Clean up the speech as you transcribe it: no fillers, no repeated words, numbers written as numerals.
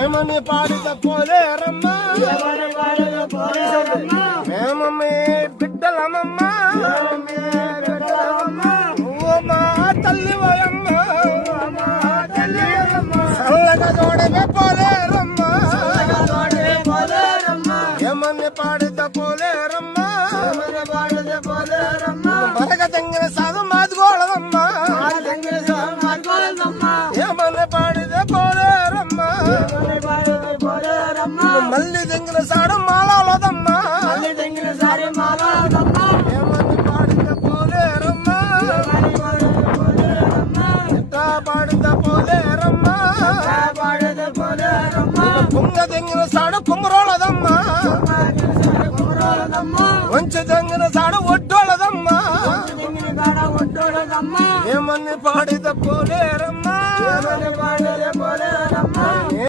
ఏమని పాడిత పోలేరమ్మా మేమమ్మే బిడ్డలమమ్మా నువ్వు మా తల్లి వయమ్మా చల్లగా తోడమే పోలేరమ్మా ఏమని పాడిత పోలేరమ్మా మరగ తెంగిన సాగు మాదిగోళదమ్మా ఏమని పాడిత పోలేరమ్మా మళ్ళీ తెంగిన సాడు మాలదమ్మా ఏమని పాడిత పోలేరమ్మా ఎట్టా పాడిత పోలేరమ్మా కుంగ తెంగిన సాడు కుమ్మరోళదమ్మా వంచి తెంగిన సాడు ఒడ్డోళదమ్మా ఏమని పాడిత పోలేరమ్మా